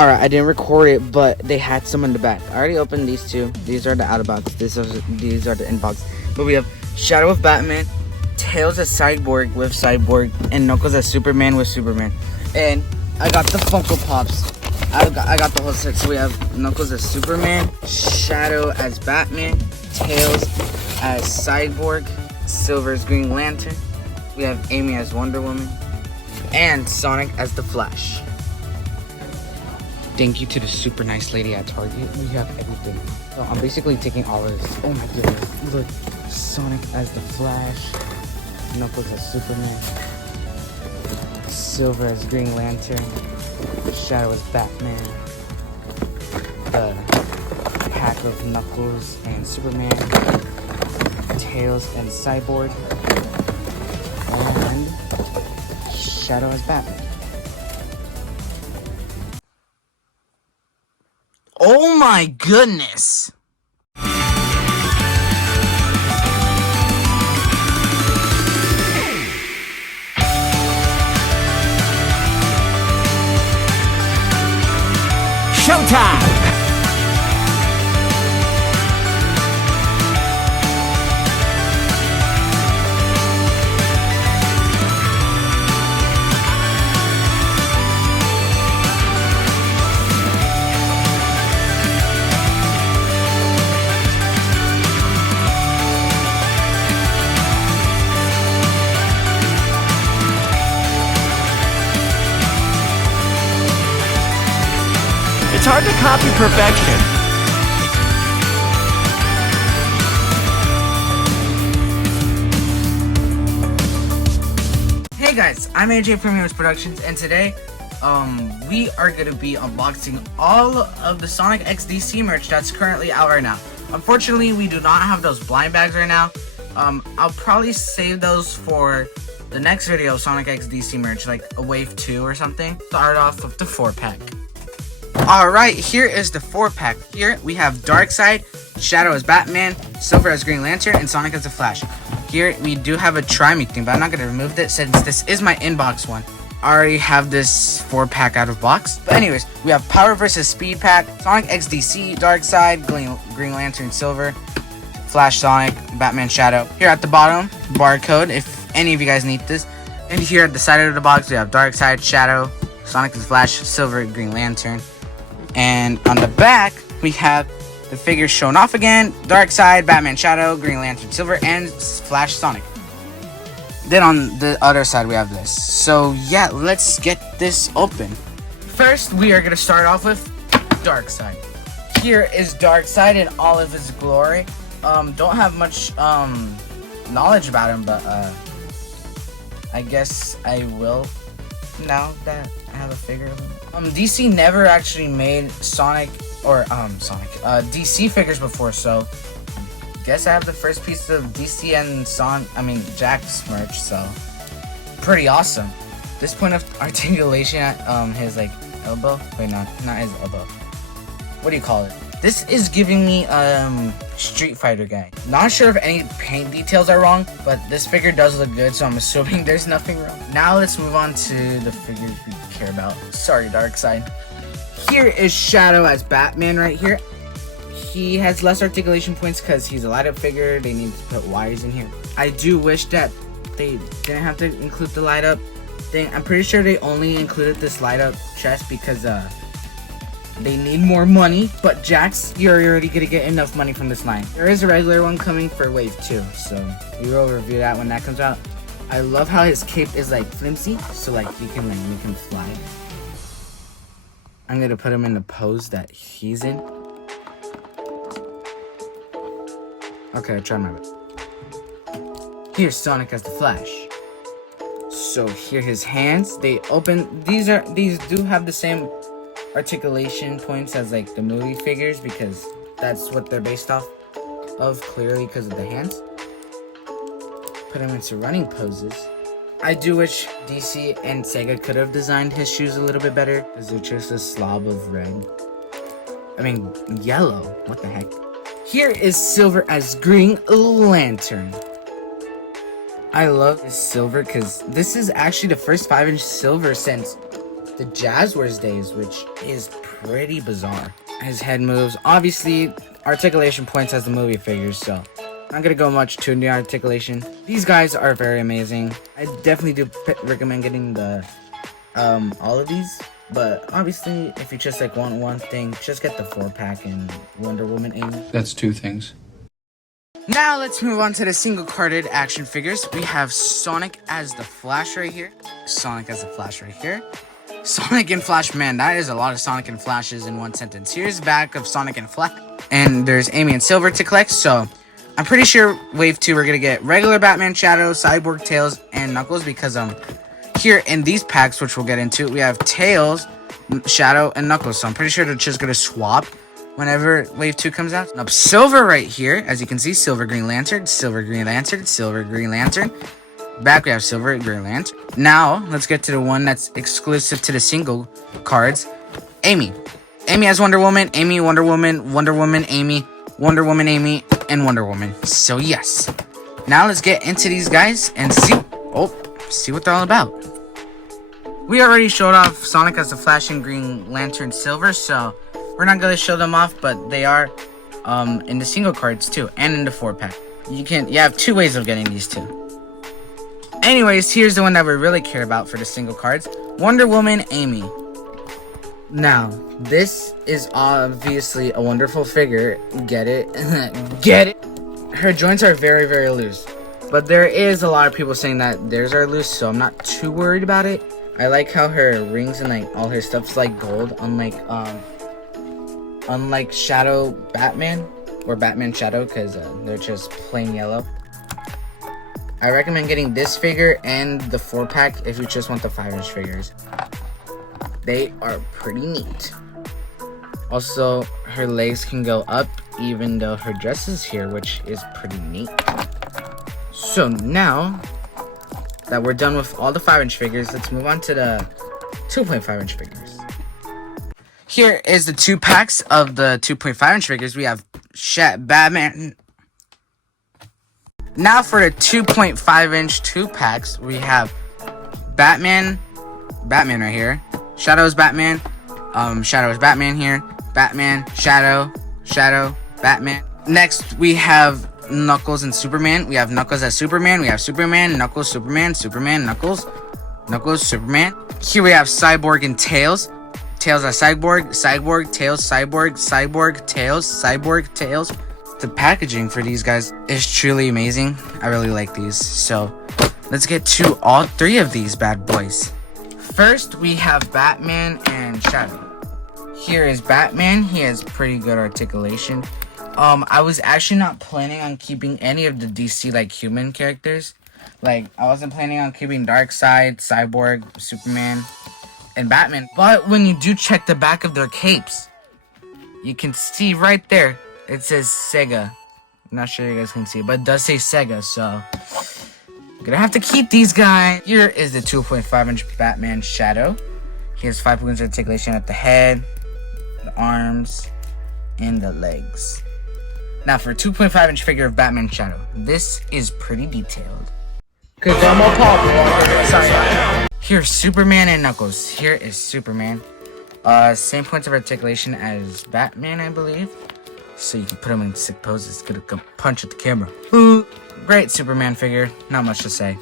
Alright, I didn't record it, but they had some in the back. I already opened these two. These are the out of box. These are the in box. But we have Shadow of Batman, Tails as Cyborg with Cyborg, and Knuckles as Superman with Superman. And I got the Funko Pops. I got the whole set. So we have Knuckles as Superman, Shadow as Batman, Tails as Cyborg, Silver as Green Lantern. We have Amy as Wonder Woman, and Sonic as the Flash. Thank you to the super nice lady at Target. We have everything. So I'm basically taking all of this. Oh my goodness. Look, Sonic as the Flash, Knuckles as Superman, Silver as Green Lantern, Shadow as Batman, the pack of Knuckles and Superman, Tails and Cyborg, and Shadow as Batman. Oh my goodness! Showtime! It's hard to copy perfection. Hey guys, I'm AJ from HeroesProductions, and today, we are gonna be unboxing all of the Sonic X DC merch that's currently out right now. Unfortunately, we do not have those blind bags right now. I'll probably save those for the next video of Sonic X DC merch, like a wave 2 or something. Start off with the 4-pack. Alright, here is the 4-pack. Here we have Darkseid, Shadow as Batman, Silver as Green Lantern, and Sonic as the Flash. Here we do have a Try Me thing, but I'm not going to remove it since this is my inbox one. I already have this 4-pack out of box. But anyways, we have Power vs. Speed Pack, Sonic X DC, Darkseid, Green Lantern, Silver, Flash, Sonic, Batman, Shadow. Here at the bottom, barcode if any of you guys need this. And here at the side of the box, we have Darkseid, Shadow, Sonic as Flash, Silver, Green Lantern. And on the back, we have the figures shown off again. Darkseid, Batman, Shadow, Green Lantern, Silver, and Flash, Sonic. Then on the other side, we have this. So yeah, let's get this open. First, we are going to start off with Darkseid. Here is Darkseid in all of his glory. Don't have much knowledge about him, but I guess I will now that I have a figure of him. DC never actually made DC figures before, so guess I have the first piece of DC and Jack's merch, so pretty awesome. This point of articulation at his like elbow. Wait, not his elbow. What do you call it? This is giving me Street Fighter guy. Not sure if any paint details are wrong, but this figure does look good, so I'm assuming there's nothing wrong. Now let's move on to the figures we care about. Sorry, Darkseid. Here is Shadow as Batman right here. He has less articulation points because he's a light-up figure. They need to put wires in here. I do wish that they didn't have to include the light-up thing. I'm pretty sure they only included this light-up chest because they need more money, but Jax, you're already gonna get enough money from this line. There is a regular one coming for wave 2, so we will review that when that comes out. I love how his cape is like flimsy, so like you can like make him fly. I'm gonna put him in the pose that he's in. Okay, I tried my best. Here's Sonic as the Flash. So here his hands, they open. These do have the same articulation points as like the movie figures because that's what they're based off of, clearly because of the hands. Put him into running poses. I do wish DC and Sega could have designed his shoes a little bit better because they're just a slob of yellow. What the heck? Here is Silver as Green Lantern. I love this silver because this is actually the first 5-inch silver since the Jazzwares days, which is pretty bizarre. His head moves. Obviously, articulation points as the movie figures, so I'm not gonna go much to the articulation. These guys are very amazing. I definitely do recommend getting the all of these, but obviously, if you just like want one thing, just get the 4-pack and Wonder Woman Amy. That's 2 things. Now let's move on to the single carded action figures. We have Sonic as the Flash right here. Sonic as the Flash right here. Sonic and Flash, man, that is a lot of Sonic and Flashes in one sentence. Here's the back of Sonic and Flash. And there's Amy and Silver to collect, so I'm pretty sure Wave 2 we're gonna get regular Batman, Shadow, Cyborg, Tails, and Knuckles, because here in these packs, which we'll get into, we have Tails, Shadow, and Knuckles. So I'm pretty sure they're just gonna swap whenever Wave 2 comes out. Up Silver right here, as you can see, Silver Green Lantern, Silver Green Lantern, Silver Green Lantern. Back we have Silver Green Lantern. Now let's get to the one that's exclusive to the single cards. Amy. Amy as Wonder Woman, Amy, Wonder Woman, Wonder Woman, Amy, Wonder Woman, Amy, and Wonder Woman. So yes. Now let's get into these guys and see what they're all about. We already showed off Sonic as the Flashing Green Lantern Silver, so we're not going to show them off, but they are in the single cards too, and in the 4-pack. You have 2 ways of getting these two. Anyways, here's the one that we really care about for the single cards. Wonder Woman Amy. Now, this is obviously a wonderful figure. Get it? Get it? Her joints are very, very loose. But there is a lot of people saying that theirs are loose, so I'm not too worried about it. I like how her rings and like all her stuff's like gold, unlike Shadow Batman or Batman Shadow, because they're just plain yellow. I recommend getting this figure and the 4-pack if you just want the 5-inch figures. They are pretty neat. Also, her legs can go up even though her dress is here, which is pretty neat. So now that we're done with all the 5-inch figures, let's move on to the 2.5-inch figures. Here is the 2 packs of the 2.5-inch figures. We have Batman. Now for the 2.5-inch 2 packs, we have Batman right here. Shadow is Batman. Shadow is Batman here. Batman, Shadow, Batman. Next, we have Knuckles and Superman. We have Knuckles as Superman. We have Superman, Knuckles, Superman, Knuckles, Superman. Here we have Cyborg and Tails. Tails as Cyborg, Tails, Cyborg, Tails. The packaging for these guys is truly amazing. I really like these. So let's get to all 3 of these bad boys. First, we have Batman and Shadow. Here is Batman. He has pretty good articulation. I was actually not planning on keeping any of the DC like human characters. Like, I wasn't planning on keeping Darkseid, Cyborg, Superman, and Batman. But when you do check the back of their capes, you can see right there, it says Sega. I'm not sure you guys can see it, but it does say Sega, so I'm gonna have to keep these guys. Here is the 2.5-inch Batman Shadow. He has 5 points of articulation at the head, the arms, and the legs. Now for a 2.5-inch figure of Batman Shadow, this is pretty detailed. Cause I'm more popular. Here's Superman and Knuckles. Here is Superman. Same points of articulation as Batman, I believe. So you can put him in sick poses. Gonna go punch at the camera. Great Superman figure. Not much to say.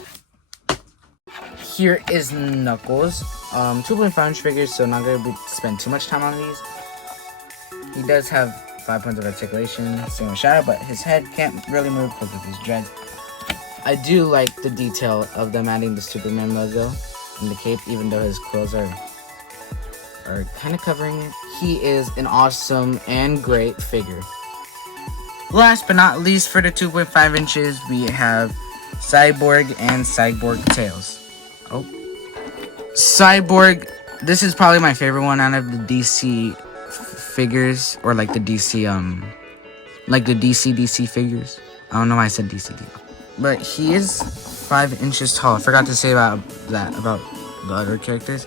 Here is Knuckles. 2.5-inch figures, so not gonna spend too much time on these. He does have 5 points of articulation, same with Shadow, but his head can't really move because of his dreads. I do like the detail of them adding the Superman logo in the cape, even though his clothes are kind of covering it. He is an awesome and great figure. Last but not least, for the 2.5 inches, we have Cyborg and Cyborg Tails. Cyborg, this is probably my favorite one out of the DC figures, or like the DC DC figures. I don't know why I said DC. But he is 5 inches tall. I forgot to say about the other characters.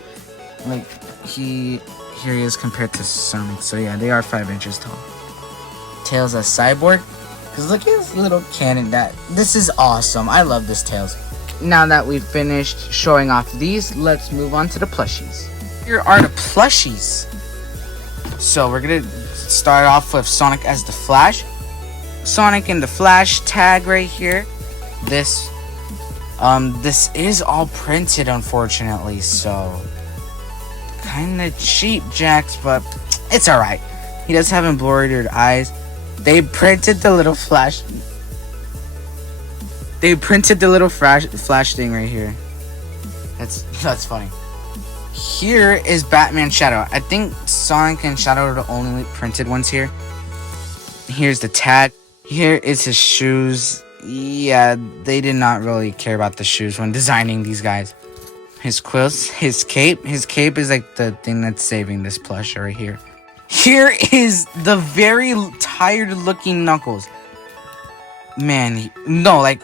Like, here he is compared to Sonic. So yeah, they are 5 inches tall. Tails as Cyborg. Because look at his little cannon. This is awesome. I love this Tails. Now that we've finished showing off these, let's move on to the plushies. Here are the plushies. So we're gonna start off with Sonic as the Flash. Sonic and the Flash tag right here. This is all printed, unfortunately, so kind of cheap, Jax, but it's alright. He does have embroidered eyes. They printed the little Flash. They printed the little Flash thing right here. That's funny. Here is Batman Shadow. I think Sonic and Shadow are the only printed ones here. Here's the tag. Here is his shoes. Yeah, they did not really care about the shoes when designing these guys. His quills, his cape. His cape is like the thing that's saving this plush right here. Here is the very tired looking Knuckles. Man,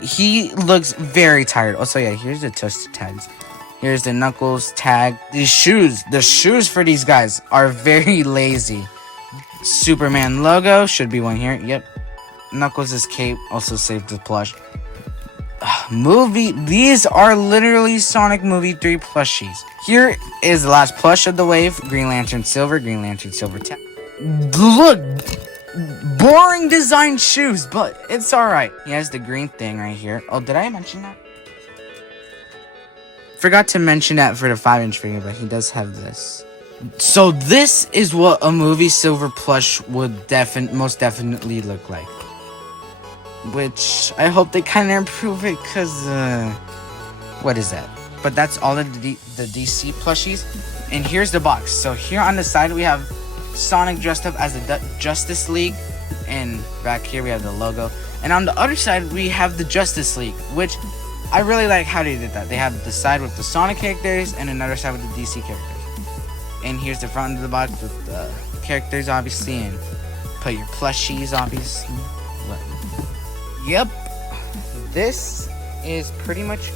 he looks very tired. Also, yeah, here's the twisted tags. Here's the Knuckles tag. These shoes, the shoes for these guys are very lazy. Superman logo should be one here. Yep. Knuckles' cape also saved the plush. These are literally Sonic Movie 3 plushies. Here is the last plush of the wave. Green Lantern Silver tag. Look, boring design shoes, but it's alright. He has the green thing right here. Oh, did I mention that? Forgot to mention that for the 5-inch figure, but he does have this. So this is what a movie silver plush would most definitely look like. Which I hope they kind of improve it, because what is that? But that's all of the DC plushies. And here's the box. So here on the side we have Sonic dressed up as the Justice League, and back here we have the logo. And on the other side we have the Justice League, which I really like how they did that. They have the side with the Sonic characters and another side with the DC characters. And here's the front of the box with the characters, obviously, and put your plushies, obviously. Yep, this is pretty much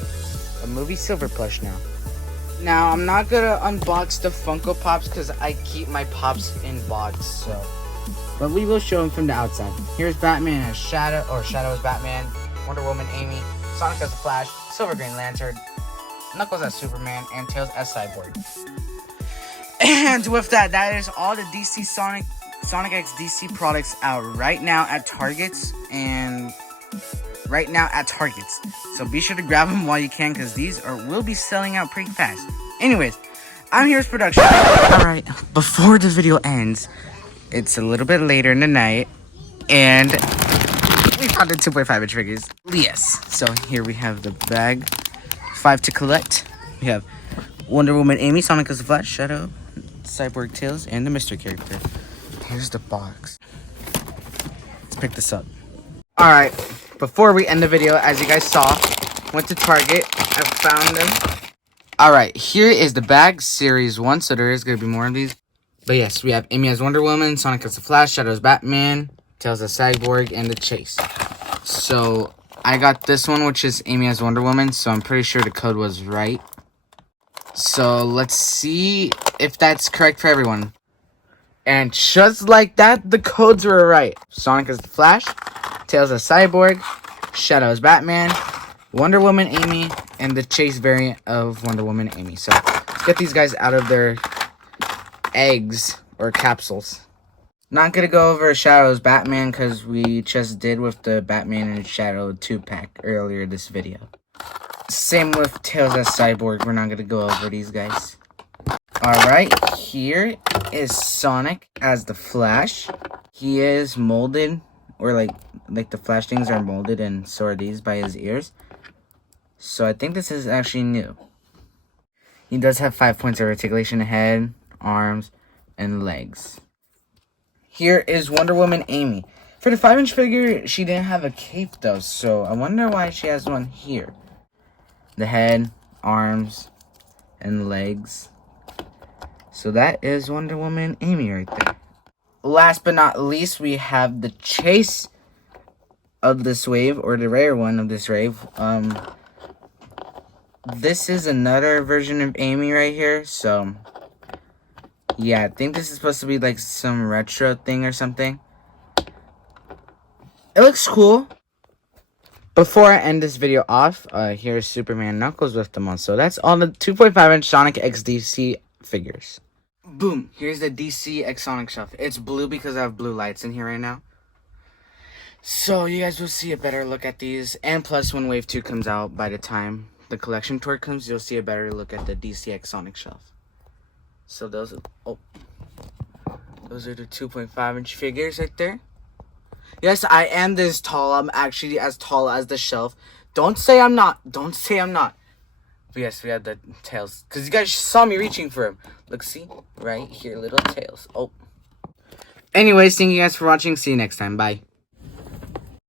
a movie silver plush now. Now, I'm not gonna unbox the Funko Pops because I keep my Pops in box, so. But we will show them from the outside. Here's Batman as Shadow, or Shadow as Batman, Wonder Woman Amy, Sonic as the Flash, Silver Green Lantern, Knuckles as Superman, and Tails as Cyborg. And with that, that is all the DC Sonic X DC products out right now at Targets, so be sure to grab them while you can, because these will be selling out pretty fast. Anyways, I'm HeroesProductions. Alright, before the video ends, it's a little bit later in the night, and we found the 2.5-inch figures. Yes, so here we have the bag, 5 to collect. We have Wonder Woman Amy, Sonic as the Flash, Shadow, Cyborg Tails, and the Mystery character. Here's the box. Let's pick this up. Alright, before we end the video, as you guys saw, went to Target. I found them. Alright, here is the bag, Series 1, so there is going to be more of these. But yes, we have Amy as Wonder Woman, Sonic as the Flash, Shadow as Batman, Tails as Cyborg, and the Chase. So, I got this one, which is Amy as Wonder Woman, so I'm pretty sure the code was right. So, let's see if that's correct for everyone. And just like that, the codes were right. Sonic as the Flash, Tails as Cyborg, Shadow as Batman, Wonder Woman Amy, and the Chase variant of Wonder Woman Amy. So, let's get these guys out of their eggs or capsules. Not gonna go over Shadow as Batman because we just did with the Batman and Shadow 2-pack earlier this video. Same with Tails as Cyborg. We're not gonna go over these guys. Alright, here is Sonic as the Flash. He is molded, or like the Flash things are molded, and so are these by his ears. So I think this is actually new. He does have 5 points of articulation: head, arms, and legs. Here is Wonder Woman Amy. For the 5-inch figure, she didn't have a cape though, so I wonder why she has one here. The head, arms, and legs. So that is Wonder Woman Amy right there. Last but not least, we have the Chase of this wave, or the rare one of this wave. This is another version of Amy right here, so yeah, I think this is supposed to be like some retro thing or something. It looks cool. Before I end this video off, here's Superman Knuckles with them on. So that's all the 2.5-inch Sonic X DC figures. Boom, here's the DC X Sonic shelf. It's blue because I have blue lights in here right now. So you guys will see a better look at these. And plus, when Wave 2 comes out, by the time the collection tour comes, you'll see a better look at the DC X Sonic shelf. So those are the 2.5-inch figures right there. Yes, I am this tall. I'm actually as tall as the shelf. Don't say I'm not. Don't say I'm not. But yes, we have the tails. Because you guys saw me reaching for him. Look, see? Right here, little tails. Oh. Anyways, thank you guys for watching. See you next time. Bye.